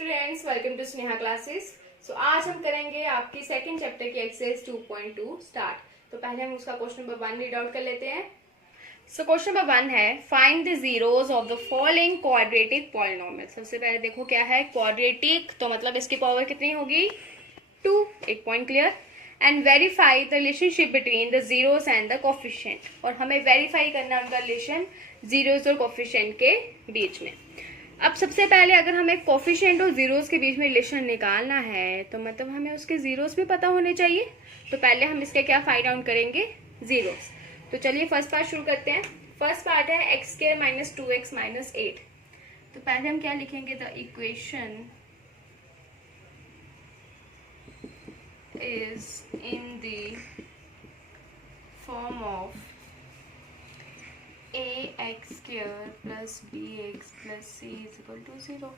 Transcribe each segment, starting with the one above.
Students, welcome to Sneha classes. So आज हम करेंगे आपकी सेकंड चैप्टर की एक्सरसाइज 2.2 स्टार्ट। तो पहले हम उसका क्वेश्चन नंबर 1 रीड आउट कर लेते हैं। सो क्वेश्चन नंबर 1 है find the zeros of the following quadratic polynomial. सबसे पहले देखो क्या है क्वाड्रेटिक, तो मतलब इसकी पावर कितनी होगी 2। एक point clear. And verify the relationship between the zeros and the coefficient. और हमें वेरीफाई करना है उनका रिलेशन जीरोस और कोफिशिएंट के बीच में। अब सबसे पहले अगर हमें कोफिशिएंट और जीरोस के बीच में रिलेशन निकालना है तो मतलब हमें उसके जीरोस भी पता होने चाहिए। तो पहले हम इसके क्या फाइंड आउट करेंगे, जीरोस। तो चलिए फर्स्ट पार्ट शुरू करते हैं। फर्स्ट पार्ट है x square minus 2x minus 8। तो पहले हम क्या लिखेंगे, the equation is in the form of ax square plus bx plus c is equal to 0।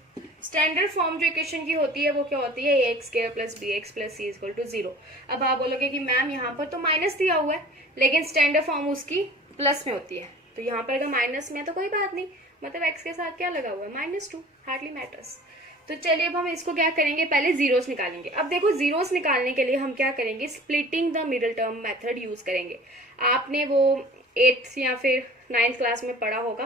Standard form जो इक्वेशन की होती है वो क्या होती है, ax square plus bx plus c is equal to 0। अब आप बोलोगे कि मैम यहाँ पर तो माइनस दिया हुआ है लेकिन स्टैंडर्ड फॉर्म उसकी प्लस में होती है। तो यहाँ पर अगर माइनस में है तो कोई बात नहीं, मतलब x के साथ क्या लगा हुआ है -2, हार्डली मैटर्स। तो चलिए अब हम इसको क्या करेंगे, पहले जीरोस निकालेंगे। अब देखो जीरोस निकालने के लिए हम क्या करेंगे, splitting the middle term method use करेंगे। आपने वो 8th या फिर 9th क्लास में पढ़ा होगा।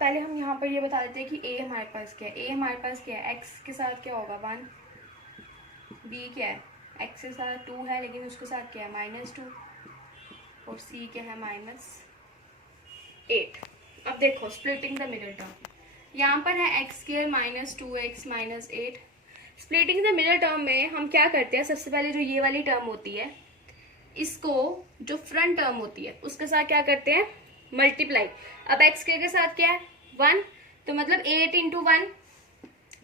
पहले हम यहाँ पर ये बता देते हैं कि a हमारे पास क्या है। a हमारे पास क्या है, x के साथ क्या होगा 1, b क्या है x के साथ 2 है लेकिन उसके साथ क्या है -2, और c क्या है -8। अब देखो स्प्लिटिंग द मिडिल टर्म, यहाँ पर है x square minus 2x minus 8। Splitting the middle term में हम क्या करते हैं, सबसे पहले जो ये वाली टर्म होती है इसको जो फ्रंट टर्म होती है उसके साथ क्या करते हैं, मल्टीप्लाई। अब x स्क्वायर के साथ क्या है 1, तो मतलब 8 इंटू 1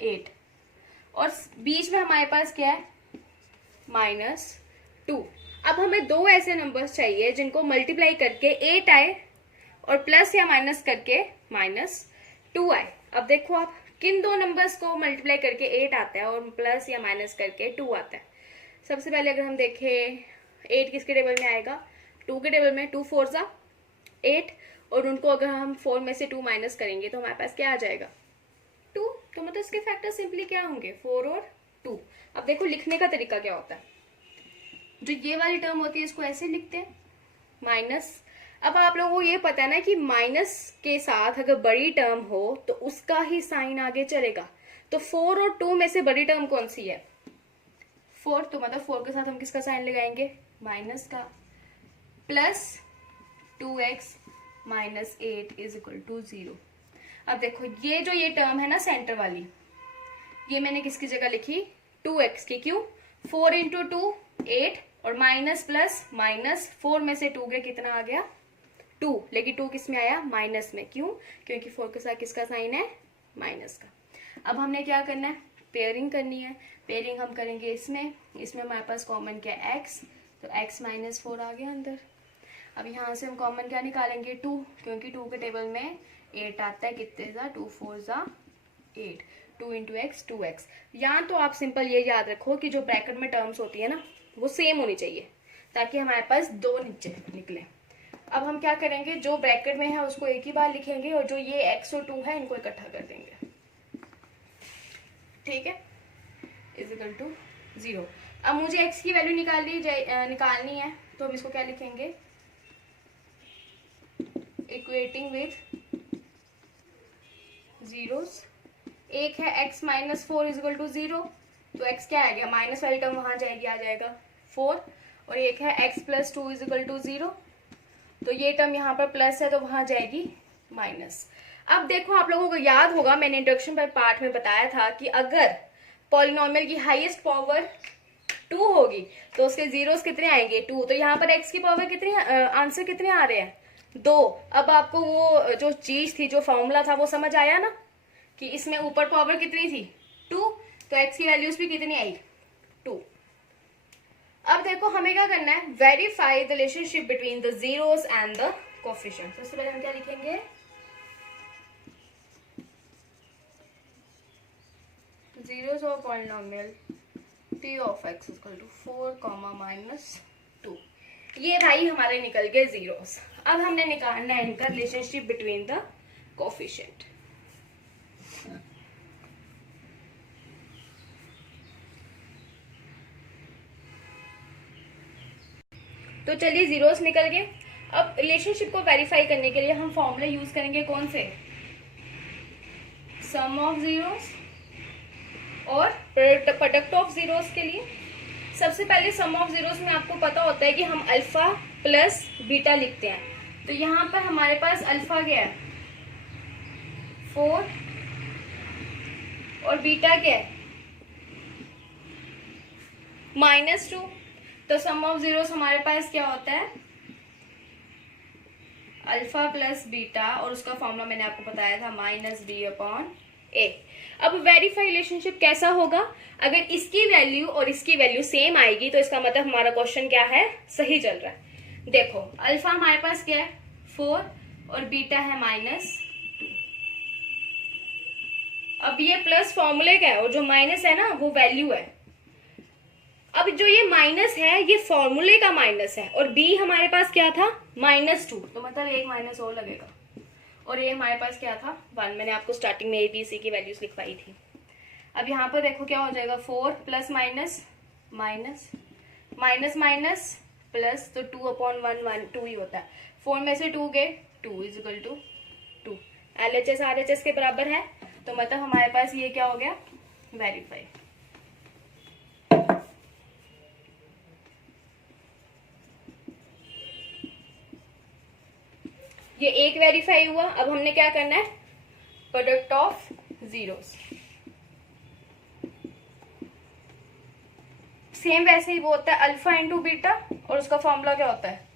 8, और बीच में हमारे पास क्या है -2। अब हमें दो ऐसे नंबर्स चाहिए जिनको मल्टीप्लाई करके 8 आए और प्लस या माइनस करके -2 आए। अब देखो आप किन दो नंबर्स को मल्टीप्लाई करके 8 आता है और प्लस या माइनस करके 2 आता है। सबसे पहले अगर हम देखें 8 किसके टेबल में आएगा, 2 के टेबल में। 2 4 सा 8, और उनको अगर हम 4 में से 2 माइनस करेंगे तो हमारे पास क्या आ जाएगा 2। तो मतलब इसके फैक्टर सिंपली क्या होंगे 4 और 2। अब देखो लिखने का तरीका क्या होता है, जो ये वाली टर्म होती है इसको ऐसे लिखते हैं माइनस। अब आप लोगों को ये पता है ना कि माइनस के साथ अगर बड़ी टर्म हो तो उसका ही साइन आगे चलेगा। तो 4 और 2 में से बड़ी टर्म कौन सी है 4, तो मतलब 4 के साथ हम किसका साइन लगाएंगे माइनस का, plus 2x minus 8 is equal to 0। अब देखो ये जो ये टर्म है ना सेंटर वाली, ये मैंने किसकी जगह लिखी 2x की। क्यों, 4 इंटू 2 8, और माइनस प्लस माइनस 4 में से 2 गया कितना आ गया 2, लेकिन 2 किस में आया माइनस में। क्यों, क्योंकि 4 के साथ किसका साइन है माइनस का। अब हमने क्या करना है, पेयरिंग करनी है। पेयरिंग हम करेंगे इसमें हमारे पास कॉमन क्या है x, तो x माइनस 4 आ गया अंदर। अब यहाँ से हम कॉमन क्या निकालेंगे 2, क्योंकि 2 के टेबल में 8 आता है, कितने सा 2 4 सा 8, 2 इंटू एक्स 2x। यहाँ तो आप सिंपल ये याद रखो कि जो ब्रैकेट में टर्म्स होती है ना वो सेम होनी चाहिए ताकि हमारे पास 2 नीचे निकले। अब हम क्या करेंगे, जो ब्रैकेट में है उसको एक ही बार लिखेंगे और जो ये x और 2 है इनको इकट्ठा कर देंगे, ठीक है, इज इक्वल टू 0। अब मुझे x की वैल्यू निकालनी है तो हम इसको क्या लिखेंगे, इक्वेटिंग विथ जीरोस। एक है x minus 4 is equal to 0, तो x क्या आ गया, माइनस वाली टर्म वहां जाएगी, आ जाएगा 4। और एक है x plus 2 is equal to 0, तो ये टर्म यहाँ पर प्लस है तो वहां जाएगी माइनस। अब देखो आप लोगों को याद होगा मैंने इंट्रोडक्शन पर पार्ट में बताया था कि अगर पॉलिनोमियल की हाईएस्ट पावर 2 होगी तो उसके जीरोस कितने आएंगे 2। तो यहाँ पर x की पावर कितनी, आंसर कितने आ रहे हैं 2। अब आपको वो जो चीज थी, जो फॉर्मूला था वो समझ आया ना कि इसमें ऊपर पावर कितनी थी 2, तो x की वैल्यूज भी कितनी आई 2। अब देखो हमें क्या करना है, verify the relationship between the zeros and the coefficient. सबसे पहले हम क्या लिखेंगे, zeros of polynomial t of x equal to 4, -2। ये भाई हमारे निकल गए जीरोस। अब हमने निकालना है इनका रिलेशनशिप बिटवीन द कोफिशिएंट। तो चलिए जीरोस निकल गए। अब रिलेशनशिप को वेरीफाई करने के लिए हम फॉर्मूला यूज करेंगे कौन से, सम ऑफ जीरोस और प्रोडक्ट ऑफ जीरोस के लिए। सबसे पहले सम ऑफ जीरोस में आपको पता होता है कि हम अल्फा प्लस बीटा लिखते हैं। तो यहां पर हमारे पास अल्फा क्या है 4 और बीटा क्या है -2। तो सम ऑफ जीरोस हमारे पास क्या होता है, अल्फा प्लस बीटा, और उसका फॉर्मूला मैंने आपको बताया था -b/a। अब वेरीफाई रिलेशनशिप कैसा होगा, अगर इसकी वैल्यू और इसकी वैल्यू सेम आएगी तो इसका मतलब हमारा क्वेश्चन क्या है, सही चल रहा है। देखो अल्फा हमारे पास क्या है 4 और बीटा है -2। अब ये प्लस फॉर्मूले का है और जो माइनस है ना वो वैल्यू है। अब जो ये माइनस है ये फॉर्मूले का माइनस है और b हमारे पास क्या था -2, तो मतलब एक माइनस और लगेगा। और ये हमारे पास क्या था 1। मैंने आपको स्टार्टिंग में a b c की वैल्यूज लिखवाई थी। अब यहाँ पर देखो क्या हो जाएगा 4 plus minus minus minus minus plus, तो 2/1 2 ही होता है। 4 में से 2 गए 2 इक्वल टू 2। LHS RHS के बराबर है, तो मतलब हमारे पास ये क्या हो गया वेरीफाई। ये एक वेरीफाई हुआ। अब हमने क्या करना है, प्रोडक्ट ऑफ जीरोस। सेम वैसे ही वो होता है अल्फा इंटू बीटा, और उसका फॉर्मूला क्या होता है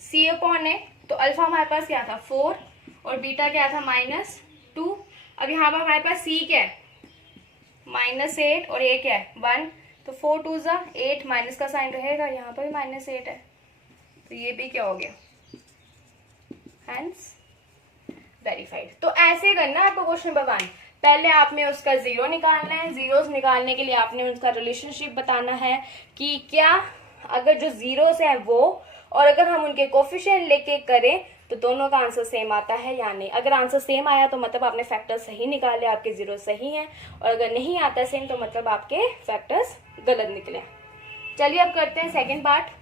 c/a। तो अल्फा हमारे पास क्या था 4 और बीटा क्या था -2। अब यहाँ पर हमारे पास c क्या है -8 और a क्या है 1। तो 4 2 8, माइनस का साइन रहेगा, यहाँ पर भी -8 है, तो ये भी क्या हो गया हैंस वेरीफाइड। तो ऐसे करना है आपको क्वेश्चन नंबर 1। पहले आपने उसका जीरो निकालना है। जीरोस निकालने के लिए आपने उसका रिलेशनशिप बताना है कि क्या अगर जो जीरोस है वो, और अगर हम उनके कोफिशिएंट लेके करें तो दोनों का आंसर सेम आता है या नहीं। अगर आंसर सेम आया तो मतलब आपने फैक्टर्स सही निकाले, आपके जीरो सही हैं, और अगर नहीं आता सेम तो मतलब आपके फैक्टर्स गलत निकले। चलिए अब करते हैं second part.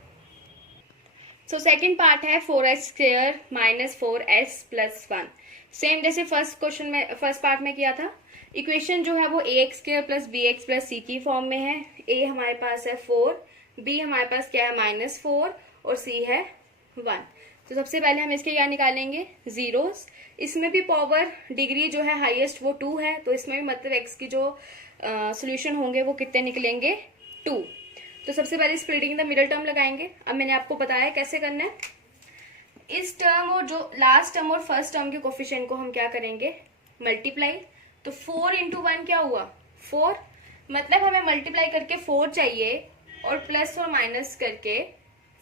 So second part है 4x² - 4s + 1। सेम जैसे फर्स्ट क्वेश्चन में, फर्स्ट पार्ट में किया था। इक्वेशन जो है वो ax² + bx + c की फॉर्म में है। a हमारे पास है 4, b हमारे पास क्या है -4 और c है 1। तो सबसे पहले हम इसके क्या निकालेंगे जीरोस। इसमें भी पावर डिग्री जो है हाईएस्ट वो 2 है, तो इसमें भी मतलब x की जो सोल्यूशन होंगे वो कितने निकलेंगे 2। तो सबसे पहले स्प्लिटिंग द मिडल टर्म लगाएंगे। अब मैंने आपको बताया कैसे करना है। इस टर्म और जो लास्ट टर्म और फर्स्ट टर्म के कोफिशिएंट को हम क्या करेंगे मल्टीप्लाई। तो 4 × 1 क्या हुआ 4, मतलब हमें मल्टीप्लाई करके 4 चाहिए और प्लस और माइनस करके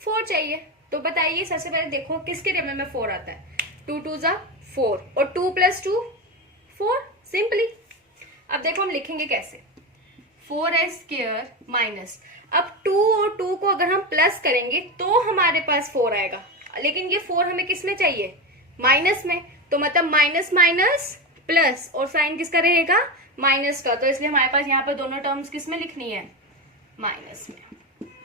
4 चाहिए। तो बताइए सबसे पहले देखो किसके टेबल में 4 आता है, 2 2 4 और 2 + 2 4 सिंपली। अब देखो हम लिखेंगे कैसे 4s² माइनस, अब 2 और 2 को अगर हम प्लस करेंगे तो हमारे पास 4 आएगा, लेकिन ये 4 हमें किस में चाहिए माइनस में, तो मतलब माइनस माइनस प्लस, और साइन किसका रहेगा माइनस का। तो इसलिए हमारे पास यहाँ पर दोनों टर्म्स किस में लिखनी है माइनस में,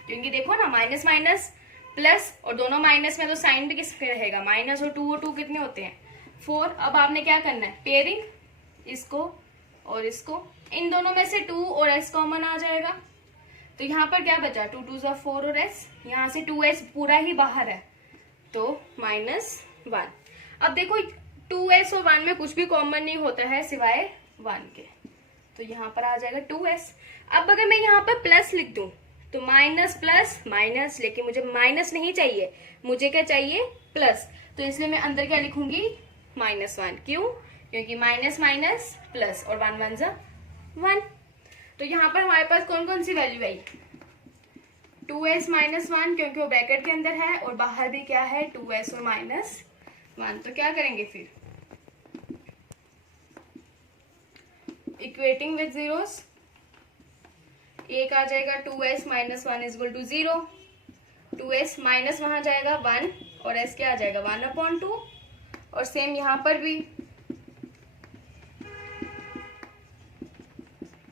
क्योंकि देखो ना माइनस माइनस प्लस और दोनों माइनस में, तो साइन भी किस पे रहेगा माइनस, और 2 और 2 कितने होते हैं 4। अब आपने क्या करना है पेयरिंग, इसको और इसको, इन दोनों में से 2 और s कॉमन आ जाएगा। तो यहाँ पर क्या बचा 2 2 4 और s, यहाँ से 2s पूरा ही बाहर है तो -1। अब देखो 2s और 1 में कुछ भी कॉमन नहीं होता है सिवाय 1 के, तो यहाँ पर आ जाएगा 2s। अब अगर मैं यहाँ पर प्लस लिख दूं तो माइनस प्लस माइनस, लेकिन मुझे माइनस नहीं चाहिए, मुझे क्या चाहिए प्लस, तो इसलिए मैं अंदर क्या लिखूंगी -1। क्यों, क्योंकि माइनस माइनस प्लस और 1 1 1। तो यहाँ पर हमारे पास कौन कौन सी वैल्यू आई 2s माइनस वन, क्योंकि वो ब्रैकेट के अंदर है और बाहर भी क्या है 2s और माइनस वन। तो क्या करेंगे फिर, इक्वेटिंग विद जीरोस, एक आ जाएगा 2s minus one is equal to 0, 2s minus वहां जाएगा 1 और s क्या आ जाएगा 1/2। और सेम यहां पर भी,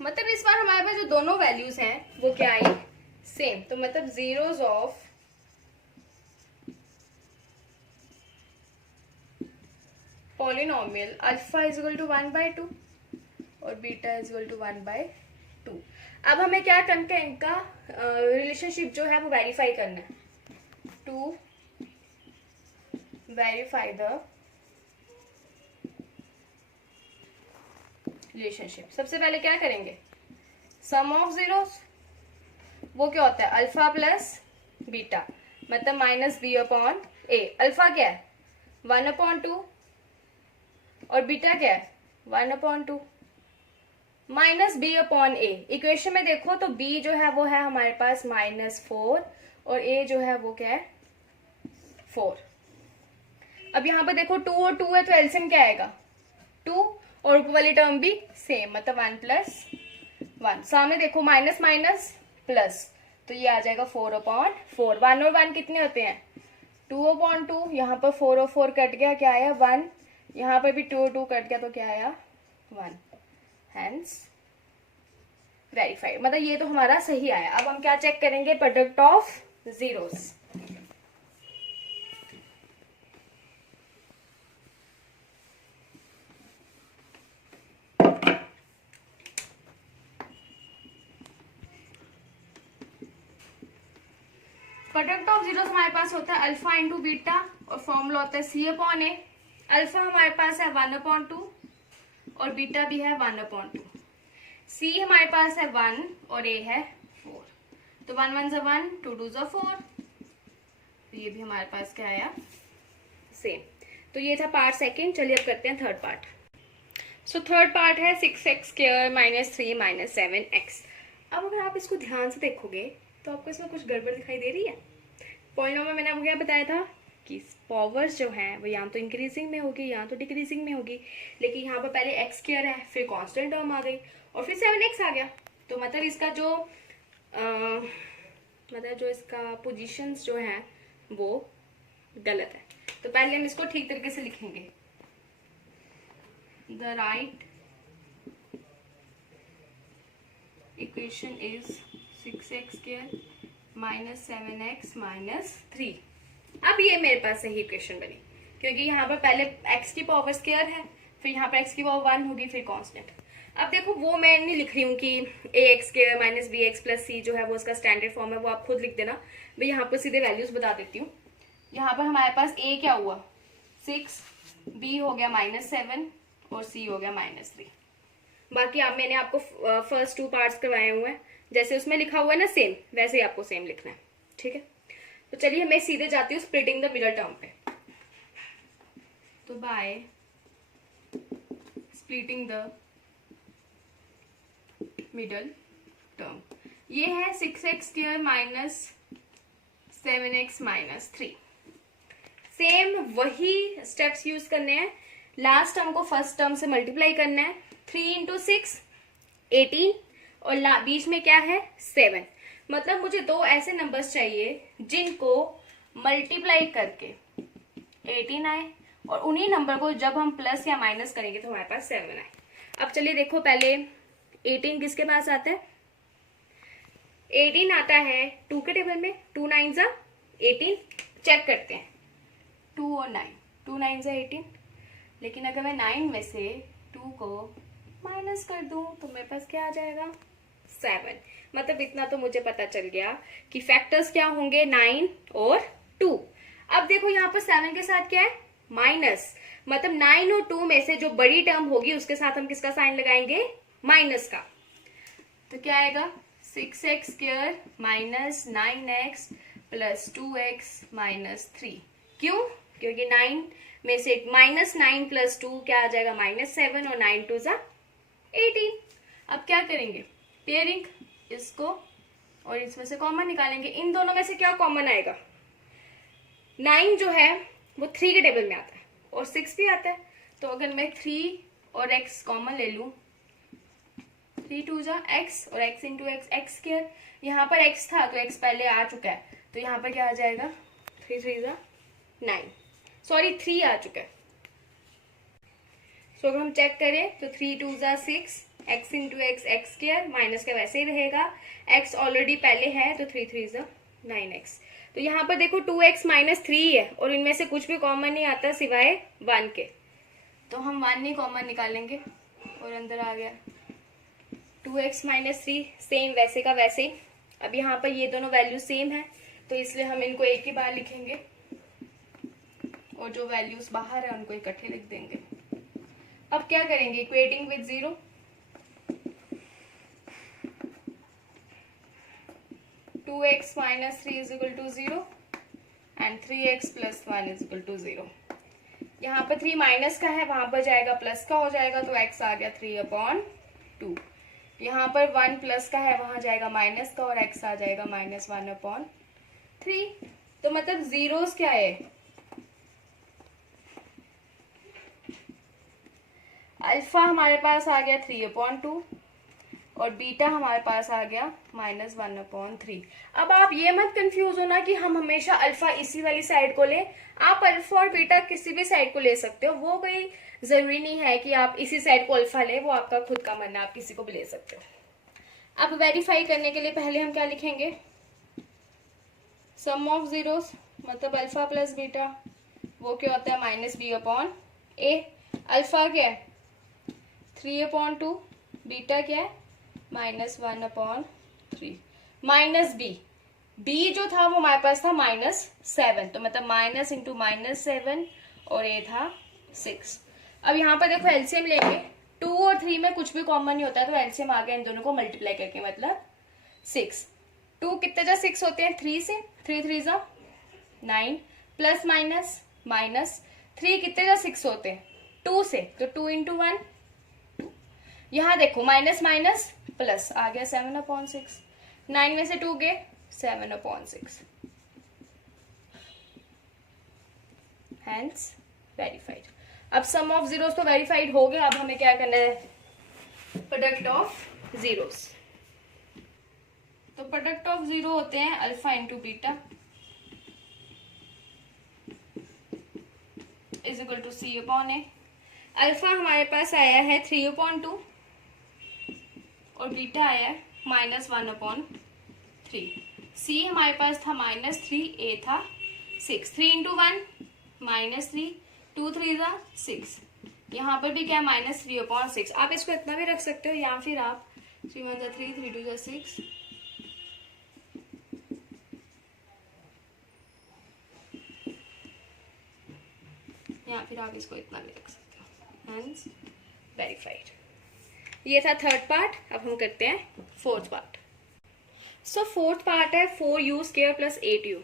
मतलब इस बार हमारे पास जो दोनों वैल्यूज हैं वो क्या आई, सेम। तो मतलब zeros of polynomial alpha is equal to 1/2 और बीटा इज इक्वल टू 1/2। अब हमें क्या करना है, इनका रिलेशनशिप जो है वो वेरीफाई करना है। टू वेरीफाई द रिलेशनशिप, सबसे पहले क्या करेंगे, सम ऑफ जीरोस, वो क्या होता है अल्फा प्लस बीटा, मतलब minus B upon A. Alpha क्या है 1/2 और बीटा क्या है 1/2 माइनस बी अपॉन ए। इक्वेशन में देखो तो बी जो है वो है हमारे पास -4 और ए जो है वो क्या है 4। अब यहाँ पर देखो 2 और 2 है तो एलसीएम क्या आएगा 2 और ऊपर वाली टर्म भी सेम, मतलब 1 + 1। सामने देखो माइनस माइनस प्लस, तो ये आ जाएगा 4/4। 1 और 1 कितने होते हैं 2/2। यहाँ पर 4 और 4 कट गया, क्या आया 1। यहाँ पर भी 2 और 2 कट गया तो क्या आया 1। हैंस वेरीफाइड, मतलब ये तो हमारा सही आया। अब हम क्या चेक करेंगे, product of zeros. Product of zeros हमारे पास होता है अल्फा इंटू बीटा और फॉर्मूला होता है C/A। अल्फा हमारे पास है 1/2 और बीटा भी है 1/2। C हमारे पास है 1 और A है 4, तो 1 1 = 1, 2 2 = 4। तो ये भी हमारे पास क्या आया सेम। तो ये था पार्ट सेकेंड। चलिए अब करते हैं third part. So third part है 6x² - 3 - 7x। अब अगर आप इसको ध्यान से देखोगे तो आपको इसमें कुछ गड़बड़ दिखाई दे रही है। पॉलिनोमियल में मैंने आपको क्या बताया था कि पावर्स जो हैं वो यहाँ तो इंक्रीजिंग में होगी, यहाँ तो डिक्रीजिंग में होगी, लेकिन यहाँ पर पहले x² है, फिर कांस्टेंट टर्म आ गई और फिर 7x आ गया। तो मतलब इसका जो इसका पोजीशंस जो हैं वो गलत है। तो पहले हम इसको ठीक तरीके से लिखेंगे। The right equation is 6x² - 7x - 3। अब ये मेरे पास सही इक्वेशन बनी, क्योंकि यहाँ पर पहले x की पावर स्क्वायर है, फिर यहाँ पर x की पावर 1 होगी, फिर कांस्टेंट। अब देखो वो मैं नहीं लिख रही हूँ कि ax² - bx + c जो है वो उसका स्टैंडर्ड फॉर्म है, वो आप खुद लिख देना। मैं यहाँ पर सीधे वैल्यूज बता देती हूँ। यहाँ पर हमारे पास a क्या हुआ 6, b हो गया -7 और c हो गया -3। बाकी आप मैंने आपको फर्स्ट 2 पार्ट्स करवाए हुए हैं, जैसे उसमें लिखा हुआ है ना सेम, वैसे ही आपको सेम लिखना है, ठीक है। तो चलिए मैं सीधे जाती हूँ स्प्लिटिंग द मिडल टर्म पे। तो by splitting the middle term, ये है 6x² - 7x - 3। सेम वही स्टेप्स यूज करने हैं। लास्ट टर्म को फर्स्ट टर्म से मल्टीप्लाई करना है। 3 × 6 18 और बीच में क्या है 7। मतलब मुझे दो ऐसे नंबर्स चाहिए जिनको मल्टीप्लाई करके 18 आए और उन्हीं नंबर को जब हम प्लस या माइनस करेंगे तो हमारे पास 7 आए। अब चलिए देखो, पहले 18 किसके पास आता है 18 आता है 2 के टेबल में। 2 9 = 18। चेक करते हैं 2 और 9, 2 9 = 18। लेकिन अगर मैं 9 में से 2 को माइनस कर दूं तो मेरे पास क्या आ जाएगा 7। मतलब इतना तो मुझे पता चल गया कि फैक्टर्स क्या होंगे 9 और 2। अब देखो यहाँ पर 7 के साथ क्या है माइनस, मतलब 9 और 2 में से जो बड़ी टर्म होगी उसके साथ हम किसका साइन लगाएंगे माइनस का। तो क्या आएगा 6x² - 9x + 2x - 3। क्यों? क्योंकि 9 में से -9 + 2 क्या आ जाएगा -7 और 9 2 = 18। अब क्या करेंगे पेयरिंग, इसको और इसमें से कॉमन निकालेंगे। इन दोनों में से क्या कॉमन आएगा? 9 जो है वो 3 के टेबल में आता है और 6 भी आता है। तो अगर मैं 3 और x कॉमन ले लूं, 3 2 जा x और x into x, x square. यहाँ पर x था तो x पहले आ चुका है, तो यहाँ पर क्या आ जाएगा? 3 3 जा 9, सॉरी 3 आ चुका है। सो अगर हम चेक करें तो 3 2 जा 6, x into x, x square, minus का वैसे ही रहेगा, x ऑलरेडी पहले है तो 3 3 जा 9x। तो यहाँ पर देखो 2x माइनस 3 है और इनमें से कुछ भी कॉमन नहीं आता सिवाय 1 के, तो हम 1 ही कॉमन निकालेंगे और अंदर आ गया 2x माइनस 3, सेम वैसे का वैसे ही। अब यहाँ पर ये दोनों वैल्यू सेम है तो इसलिए हम इनको एक ही बार लिखेंगे और जो वैल्यूज बाहर है उनको इकट्ठे लिख देंगे। अब क्या करेंगे? Equating with 0, two X minus 3 is equal to 0 and 3x plus 1 is equal to 0। यहाँ पर 3 माइनस का है, वहां पर जाएगा प्लस का हो जाएगा, तो x आ गया 3/2। यहाँ पर 1 प्लस का है, वहां जाएगा माइनस का और x आ जाएगा -1/3। तो मतलब जीरोस क्या है? अल्फा हमारे पास आ गया 3/2 और बीटा हमारे पास आ गया -1/3। अब आप ये मत कंफ्यूज होना कि हम हमेशा अल्फा इसी वाली साइड को लें। आप अल्फा और बीटा किसी भी साइड को ले सकते हो, वो कोई जरूरी नहीं है कि आप इसी साइड को अल्फा ले, वो आपका खुद का मन है, आप किसी को भी ले सकते हो। अब वेरीफाई करने के लिए पहले हम क्या लिखेंगे? सम ऑफ जीरोस, मतलब अल्फा प्लस बीटा, वो क्या होता है? -b/a। अल्फा क्या है? 3/2, बीटा क्या है? -1/3 माइनस बी जो था वो हमारे पास था -7, तो मतलब माइनस इंटू -7 और ये था 6। अब यहाँ पर देखो एलसीएम लेंगे, 2 और 3 में कुछ भी कॉमन नहीं होता है, तो एलसीएम आ गया इन दोनों को मल्टीप्लाई करके, मतलब 6। 2 कितने जा 6 होते हैं? 3 से, 3 3 जा 9, प्लस माइनस माइनस 3 कितने जा 6 होते हैं? 2 से, तो 2 इंटू 1 2। यहाँ देखो माइनस माइनस प्लस आ गया 7/6, 9 में से 2 गए 7/6, हैंस वेरीफाइड। अब सम ऑफ जीरोस तो वेरीफाइड हो गया, अब हमें क्या करना है? Product of zeros. तो प्रोडक्ट ऑफ जीरो होते हैं alpha into beta is equal to c/a। Alpha हमारे पास आया है 3/2 और बीटा आया है -1/3। c हमारे पास था -3, a था 6। 3 इंटू 1 -3, 2 3 जा 6। यहाँ पर भी क्या -3/6। आप इसको इतना भी रख सकते हो या फिर आप 3 1 जा 3, 3 2 जा 6, या फिर आप इसको इतना भी रख सकते हो। Hence verified. ये था थर्ड पार्ट। अब हम करते हैं fourth part. So fourth part है 4u स्क्वायर प्लस 8u।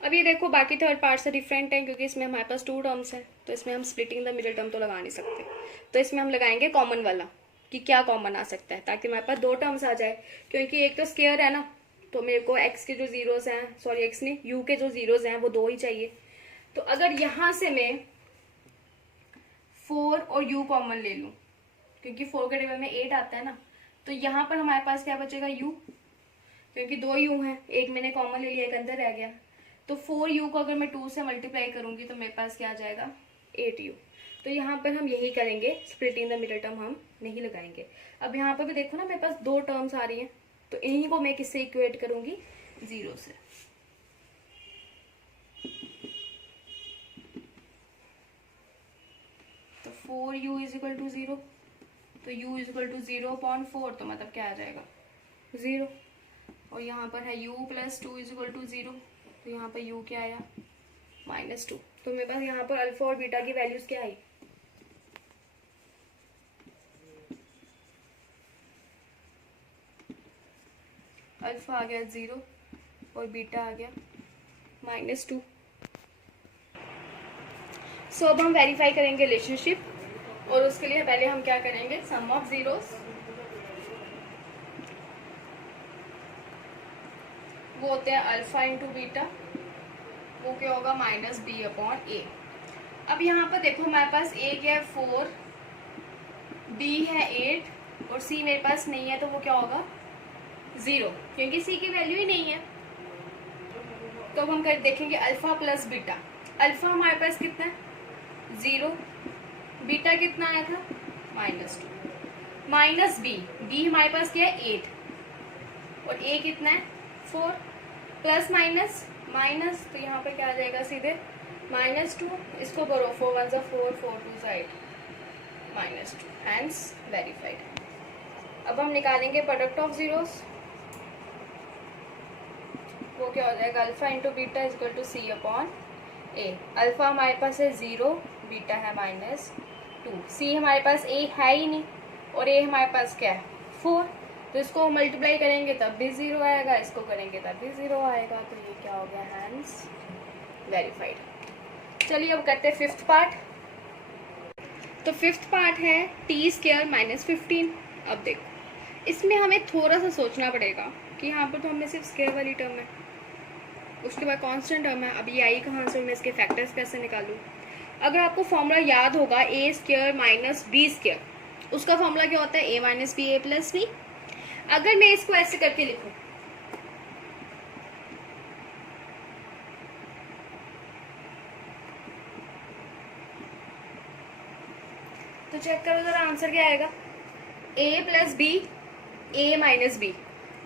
अब ये देखो बाकी थर्ड पार्ट से डिफरेंट है क्योंकि इसमें हमारे पास 2 टर्म्स हैं, तो इसमें हम स्प्लिटिंग द मिडिल टर्म तो लगा नहीं सकते, तो इसमें हम लगाएंगे कॉमन वाला कि क्या कॉमन आ सकता है, ताकि हमारे पास 2 टर्म्स आ जाए। क्योंकि एक तो स्क्वायर है ना, तो मेरे को x के जो जीरोस हैं, सॉरी x नहीं, u के जो जीरोस हैं वो 2 ही चाहिए। तो अगर यहाँ से मैं 4 और u कॉमन ले लूं, क्योंकि 4 के टेबल में 8 आता है ना, तो यहाँ पर हमारे पास क्या बचेगा? u, क्योंकि 2 u हैं, एक मैंने कॉमन ले लिया, एक अंदर रह गया। तो 4u को अगर मैं 2 से मल्टीप्लाई करूंगी तो मेरे पास क्या आ जाएगा? 8u। तो यहाँ पर हम यही करेंगे, स्प्लिटिंग द मिडिल टर्म हम नहीं लगाएंगे। अब यहाँ पर भी देखो ना, मेरे पास 2 टर्म्स आ रही हैं, तो इन्हीं को मैं किससे इक्वेट करूंगी? 0 से। तो 4u इज इक्वल टू 0, तो u इज इक्वल टू 0/4, तो मतलब क्या आ जाएगा? 0। और यहाँ पर है u plus 2 is equal to 0, तो यहाँ पर u क्या आया? -2। तो मेरे पास यहाँ पर अल्फा और बीटा की वैल्यूज क्या आई? अल्फा आ गया 0 और बीटा आ गया -2। सो अब हम वेरीफाई करेंगे रिलेशनशिप, और उसके लिए पहले हम क्या करेंगे? सम ऑफ जीरोस। वो होते हैं अल्फा इंटू बीटा, वो क्या होगा माइनस बी अपॉन ए। अब यहाँ पर देखो हमारे पास ए क्या है 4, बी है 8 और सी मेरे पास नहीं है, तो वो क्या होगा 0, क्योंकि सी की वैल्यू ही नहीं है। तो अब हम कर देखेंगे अल्फा प्लस बीटा। अल्फा हमारे पास कितना है 0, बीटा कितना आया था -2, माइनस बी, बी हमारे पास क्या है 8 और ए कितना है 4, प्लस माइनस माइनस, तो यहाँ पर क्या आ जाएगा सीधे -2, इसको करो 4 1 4 4 2 8 -2, हैंस वेरीफाइड। अब हम निकालेंगे प्रोडक्ट ऑफ जीरोस, वो क्या हो जाएगा alpha into beta is equal to C upon A. Alpha हमारे पास है 0, बीटा है -2, सी हमारे पास ए है ही नहीं और ए हमारे पास क्या है 4, तो इसको मल्टीप्लाई करेंगे तब भी 0 आएगा, इसको करेंगे तब भी 0 आएगा, तो ये क्या हो गया हैंस वेरीफाइड। चलिए अब करते हैं फिफ्थ पार्ट। तो फिफ्थ पार्ट है t² - 15। अब देखो इसमें हमें थोड़ा सा सोचना पड़ेगा कि यहाँ पर तो हमने सिर्फ स्क्वायर वाली टर्म है, उसके बाद कांस्टेंट टर्म है, अब ये आई कहाँ से, मैं इसके फैक्टर्स कैसे निकालूं। अगर आपको फॉर्मूला याद होगा a² - b², उसका फॉर्मूला क्या होता है a - b a + b। अगर मैं इसको ऐसे करके लिखूं, तो चेक करो जरा आंसर क्या आएगा, a + b a - b,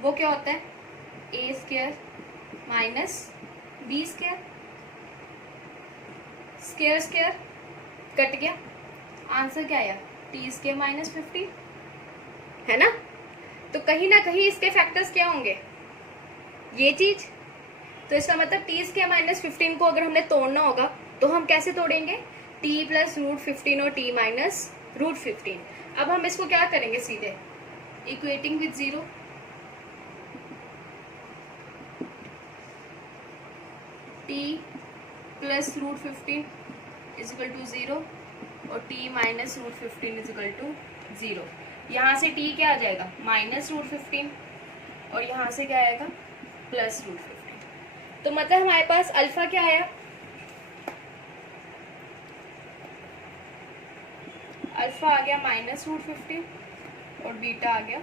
वो क्या होता है a² - b², square square cut गया, आंसर क्या आया t² - 15, है ना। तो कहीं ना कहीं इसके फैक्टर्स क्या होंगे, ये चीज। तो इसका मतलब t² - 15 को अगर हमने तोड़ना होगा तो हम कैसे तोड़ेंगे, t + √15 और t - √15। अब हम इसको क्या करेंगे, सीधे equating with 0, t + √15 is equal to 0 और t - √15 इज इक्वल टू 0। यहाँ से t क्या आ जाएगा -√15 और यहाँ से क्या आएगा +√15। तो मतलब हमारे पास अल्फा क्या आया, अल्फा आ गया -√15 और बीटा आ गया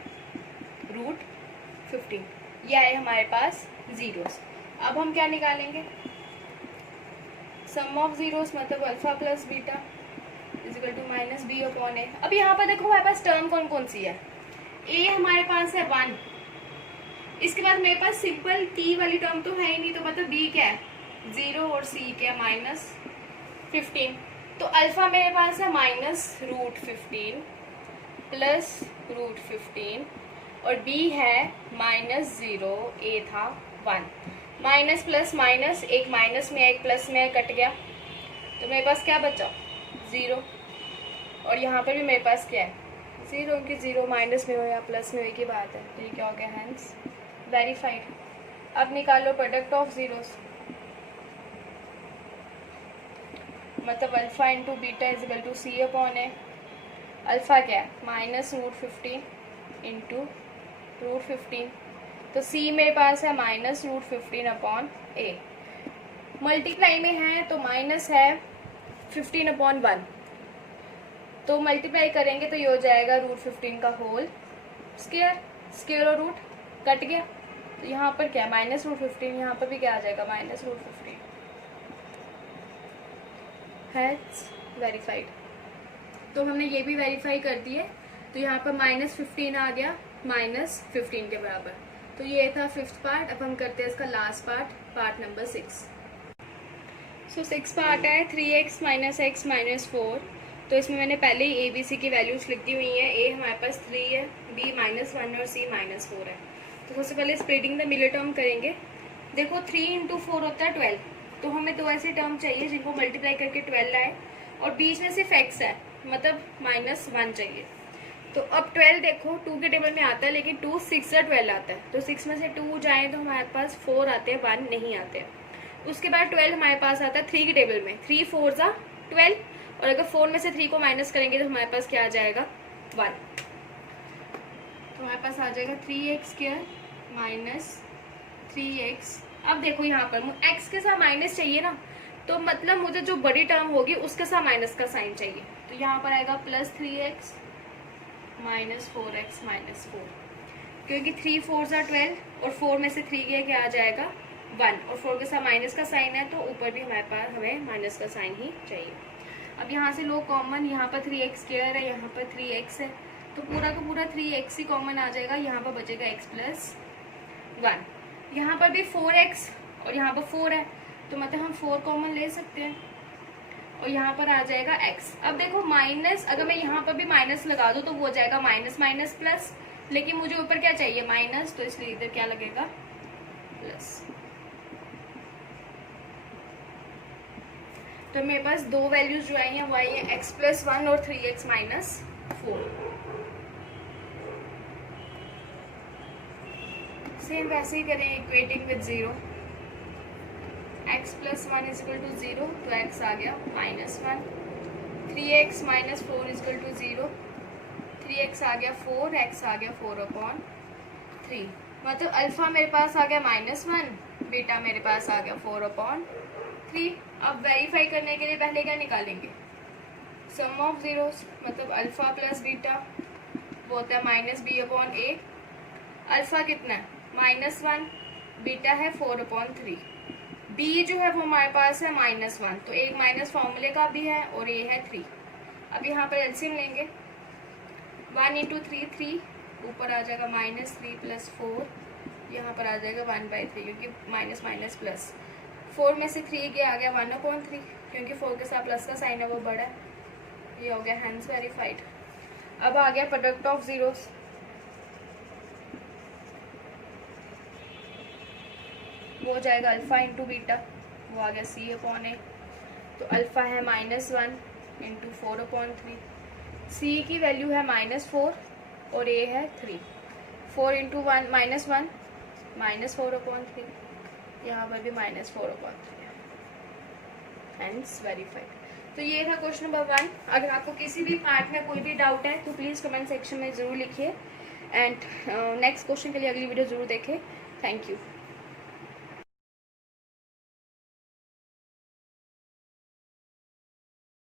√15, ये आए हमारे पास जीरोस। अब हम क्या निकालेंगे, सम ऑफ जीरोस, मतलब alpha plus beta is equal to -b upon a. अब यहाँ पर देखो हमारे पास टर्म कौन कौन सी है, a हमारे पास है 1, इसके बाद मेरे पास सिंपल t वाली टर्म तो है ही नहीं, तो मतलब b क्या है 0 और c क्या है -15। तो अल्फा मेरे पास है -√15 प्लस √15 और b है -0, a था 1, माइनस प्लस माइनस, एक माइनस में एक प्लस में कट गया, तो मेरे पास क्या बचा 0, और यहाँ पर भी मेरे पास क्या है 0, क्योंकि 0 माइनस में हो या प्लस में हो की बात है, तो ये क्या हो गया हैंस वेरीफाइड। अब निकालो प्रोडक्ट ऑफ जीरोस, मतलब alpha into beta is equal to C upon A. Alpha क्या है -√15 इंटू √15, तो c मेरे पास है -√15 अपॉन ए, मल्टीप्लाई में है तो माइनस है 15 अपॉन 1, तो मल्टीप्लाई करेंगे तो ये हो जाएगा √15 का होल स्क्वायर, स्क्वायर और रूट कट गया, तो यहाँ पर क्या -√15, यहाँ पर भी क्या आ जाएगा -√15, है वेरीफाइड। तो हमने ये भी वेरीफाई कर दिए, तो यहाँ पर -15 आ गया -15 के बराबर। तो ये था फिफ्थ पार्ट। अब हम करते हैं इसका लास्ट पार्ट, पार्ट नंबर 6। सो 6 पार्ट है 3x - x - 4। तो इसमें मैंने पहले ही ABC की वैल्यूज लिख दी हुई है, A हमारे पास 3 है, B -1 और C -4 है। तो सबसे पहले स्प्लिटिंग द मिडिल टर्म करेंगे। देखो 3 × 4 होता है 12, तो हमें दो ऐसे टर्म चाहिए जिनको मल्टीप्लाई करके 12 आए और बीच में सिर्फ x है, मतलब -1 चाहिए। तो अब 12 देखो 2 के टेबल में आता है, लेकिन 2 6 से 12 आता है, तो 6 में से 2 जाए तो हमारे पास 4 आते हैं, 1 नहीं आते हैं। उसके बाद 12 हमारे पास आता है 3 के टेबल में, 3 4 = 12, और अगर 4 में से 3 को माइनस करेंगे तो हमारे पास क्या आ जाएगा 1, तो हमारे पास आ जाएगा 3x² - 3x। अब देखो यहाँ पर x के साथ माइनस चाहिए ना, तो मतलब मुझे जो बड़ी टर्म होगी उसके साथ माइनस का साइन चाहिए। तो यहाँ पर आएगा +3x माइनस 4x माइनस 4, क्योंकि 3 4 12 और 4 में से 3 गया क्या आ जाएगा 1, और 4 के साथ माइनस का साइन है तो ऊपर भी हमारे पास हमें माइनस का साइन ही चाहिए। अब यहाँ से लो कॉमन, यहाँ पर 3x स्क्वायर है, यहाँ पर 3x है, तो पूरा का पूरा 3x ही कॉमन आ जाएगा। यहाँ पर बचेगा x प्लस 1। यहाँ पर भी 4x और यहाँ पर 4 है, तो मतलब हम 4 कॉमन ले सकते हैं, और यहाँ पर आ जाएगा x। अब देखो माइनस, अगर मैं यहाँ पर भी माइनस लगा दूँ तो वो हो जाएगा माइनस माइनस प्लस, लेकिन मुझे ऊपर क्या चाहिए माइनस, तो इसलिए इधर क्या लगेगा प्लस। तो मेरे पास दो वैल्यूज जो आई हैं वो आई है x प्लस 1 और 3x माइनस 4। सेम वैसे ही करें equating with 0। x plus 1 is equal to 0, तो x आ गया -1। 3x minus 4 is equal to 0, 3x आ गया 4, x आ गया 4/3। मतलब अल्फा मेरे पास आ गया -1, बीटा मेरे पास आ गया 4/3। अब वेरीफाई करने के लिए पहले क्या निकालेंगे, सम ऑफ जीरोस, मतलब अल्फा प्लस बीटा वो होता है -b/a। अल्फा कितना है -1, बीटा है 4/3, b जो है वो हमारे पास है -1, तो एक माइनस फॉर्मूले का भी है और ये है 3। अब यहाँ पर एलसीएम लेंगे, 1 × 3 3, ऊपर आ जाएगा -3 + 4, यहाँ पर आ जाएगा 1/3, क्योंकि माइनस माइनस प्लस। 4 में से 3 गया आ गया 1/3, क्योंकि 4 के साथ प्लस का साइन है वो बड़ा है, ये हो गया हैंस वेरीफाइड। अब आ गया प्रोडक्ट ऑफ जीरोस, वो हो जाएगा अल्फा इंटू बीटा, वो आ गया c/a। तो अल्फा है -1 × 4/3, c की वैल्यू है -4 और a है 3। 4 × 1 -1 -4/3, यहाँ पर भी -4/3, हैंस वेरीफाइड। तो ये था क्वेश्चन नंबर 1। अगर आपको किसी भी पार्ट में कोई भी डाउट है तो प्लीज़ कमेंट सेक्शन में ज़रूर लिखिए, एंड नेक्स्ट क्वेश्चन के लिए अगली वीडियो ज़रूर देखें। Thank you.